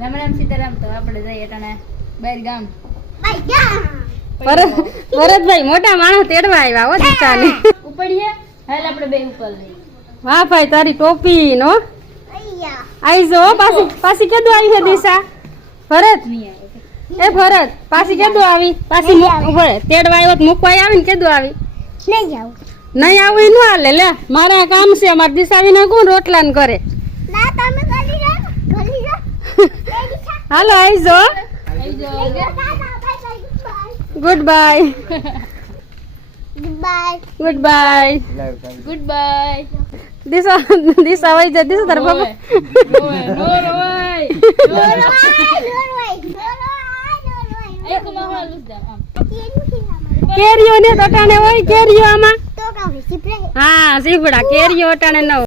રામ રામ સીતારામ. તો આપણે જઈએ અટાણે બહાર ગામ. ભરતભાઈ મોટા માણસ તેડવા આવ્યા હો દિશાને. ઉપડીએ હાલ આપણે બે ઉપર લઈએ. વાહ ભાઈ તારી ટોપી નો આઈ જો પાછી કેદું આવી છે દિશા? ભરત નહીં આવે એ ભરત પાછી કેદું આવી? પાછી તેડવા આવ્યો તો મૂકવા આવી ને કેદું આવી? નહીં આવું એ ન હાલે. લે મારે આ કામ છે. મારે દિશા વિના કોણ રોટલા ને કરે? હાલો આઈ જો. Good bye. Good bye. Good bye. Disha વઈ જાય. દિશા તારા બાપા કેરીઓ ને અટાણે હોય. કેરીઓ આમાં હા સીપડા કેરીઓ અટાણે ન હોય.